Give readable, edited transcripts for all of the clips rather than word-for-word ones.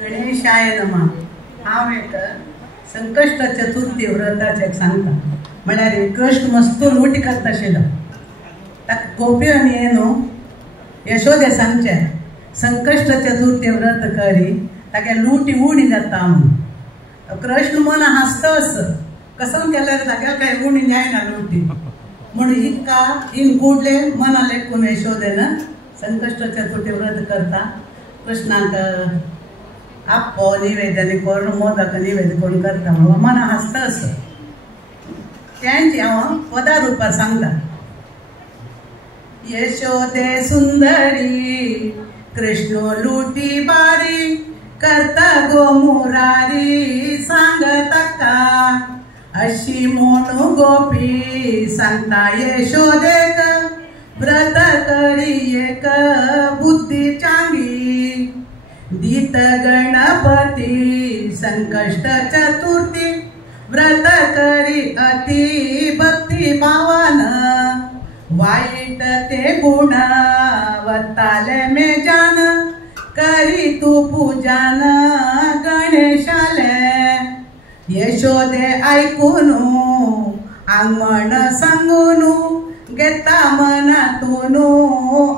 गणेशाय नमः। हांव एक संकष्ट चतुर्थी व्रताचें सांगता। म्हळ्यार कृष्ण मस्तूर उटी करता आशिल्लो, ताका गोप्यांनी हें न्हू यशोदे सांगचे संकष्ट चतुर्थी व्रत करी तागे लुटी उणी जाता म्हणून। कृष्ण मन हांसतोच कसं केल्यार तागेले कांय उणी जायना लुटी म्हणून हिका हिन कुडले मना लेखून यशोदेन संकष्ट चतुर्थी व्रत करता। कृष्णाक आप्पो निवेदन करून मोदक निवेदन करून करता म्हणून मना हांसतोच। त्यांची हांव पदां रुपार सांगता। यशोदे सुंदरी कृष्ण लुटी बारी करता गो मुरारी सांग ताका अशी म्हणू गोपी सांगता यशोदेक व्रत करी एक बुद्धी चांगी दीत गणपती संकष्ट चतुर्थी व्रत करी अति भक्ती भावन वाईट ते गुण वताले में जान करी तू पूजन गणेशाले। यशोदे ऐकून आंगण सांगून घेता मनातून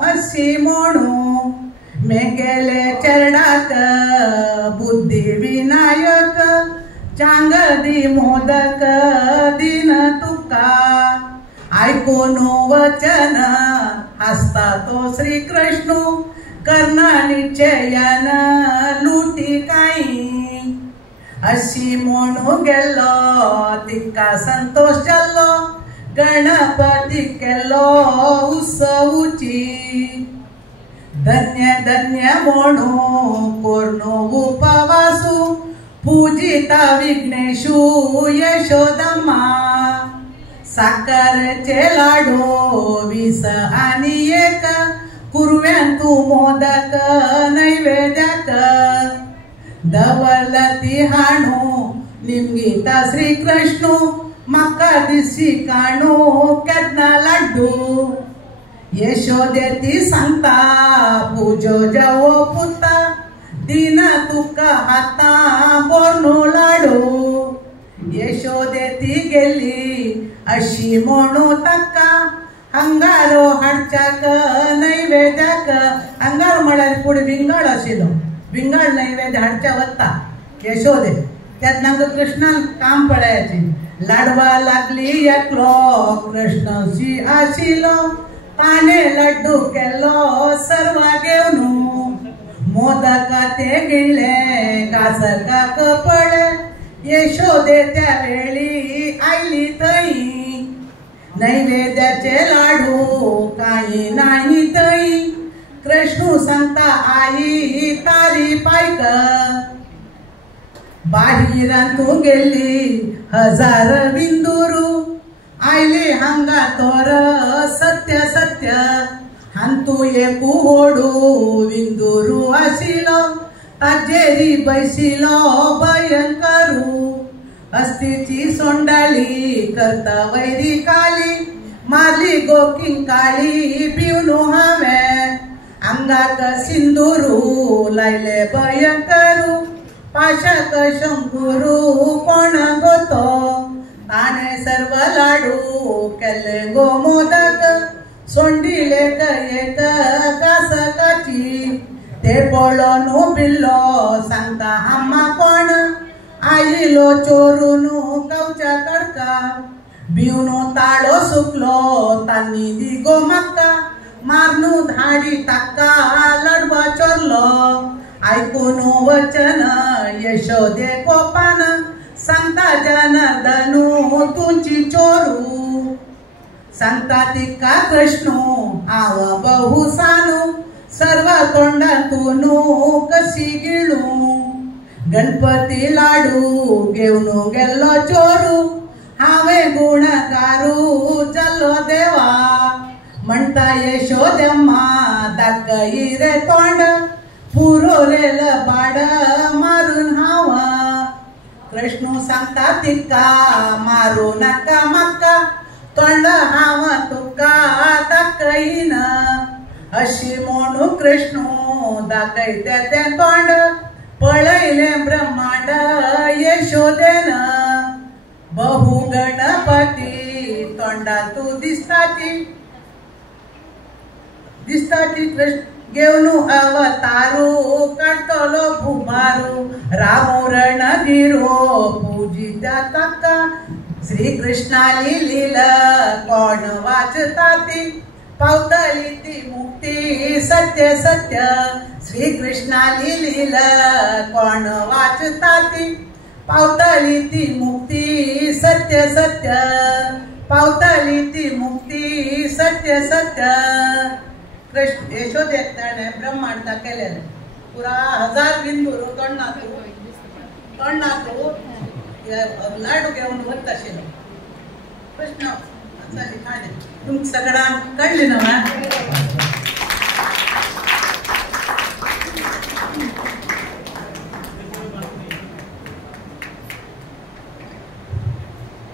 अशी म्हणू मेगेले चरणाक बुद्धी विनायक चांगदी मोदक दिन तुका ऐकून वचन हसता तो श्री कृष्ण कर्णा निश्चयन लुटी काही अशी म्हणू गेलो तिका संतोष जाल्लो गणपती केलो उत्सवची धन्य धन्य म्हणू कोर्णो उपवासू पूजिता विघ्नेशू यशोदम्मा साखरेचे लाडू 20 आणि 1 कुरव्यान तू मोदक नैवेद्याक दवलती हाणू निमगीता श्री कृष्ण म्हाका दिसी काणू केदना लाड्डू यशोदे ती सांगता पूजो जावो पुता दिन तुका हाता बोर्नो लाडू यशोदे ती गेली अशी म्हणू ताका अंगारो हाडच्याक नैवेद्याक अंगार म्हळ्यार फुडें विंगड आशिल्लो विंगड नैवेद्य हाडच्या वता यशोदे तेन्ना कृष्णान काम पळयाची लाडवा लागली एकलो कृष्णशी आशिल्लो ताणे लड्डू केलो सर्व घेवन मोदक ते गिळले कासकाक पडले यशोदे त्या वेळी आयली थंय नैवेद्याचे लाडू काही नाही थंय कृष्ण सांगता आई तारी पायक बाहेरांतू गेली 1000 विंदुरू आयले हांगा तोर सत्य सत्य हांतू एकू होडू विंदुरू आशिलो ताजेरी बैसिलो भयंकरू अस्तीची सोंडाली करता वैरी काली मारली गोकिंग काळी पिवनू हांवें अंगाक सिंदुरू लायले भयंकरू पाशक शंकुरू कोण गोतो ताणे सर्व लाडू केले गो मोदक सोंडिले एक कासकाची ते पळोन बिल्लो सांगता आम्हा कोण आयलो चोरून गावच्या कडका भिवनो ताळो सुकलो तांनी दी गो म्हाका मारनू धाडी ताका लडवा चोरलो ऐकून वचन यशोदे कोपान सांगता जनार्दनू तुझी चोरू सांगता तिका कृष्ण हांव बहु सानू सर्व तोंडातून कशी गिळू गणपती लाडू घेवन गेल्लो चोरू हांवें गुणकारू जाल्लो देवा म्हणटा यशोदम्मा दाखय रे तोंड पुरोरेल बाड मारून हांव कृष्ण सांगता तिका मारू नाका म्हाका तोंड हांव तुका दाखयन अशी म्हणू कृष्ण दाखयता तें तोंड पळय यशोदेन बहु गणपती तोंडातू दिसताती कृष्ण घेऊन अवतारू काढतलो भुमारू रामो रणगिरो पूजित्या तक्का श्रीकृष्णाली लीला कोण वाचताती पावतली ती मुक्ती सत्य सत्य श्रीकृष्णाली लीला कोण वाचताती पावतली ती मुक्ती सत्य सत्य पावतली ती मुक्ती सत्य सत्य कृष्ण यशोदेक ताणे ब्रह्मांड दाखयलेले पुरा 1000 बिंदूर तोंडातू लाडू घेऊन वत आशिल्लो कृष्ण तुमकां सगळ्यांक कळ्ळें न्हू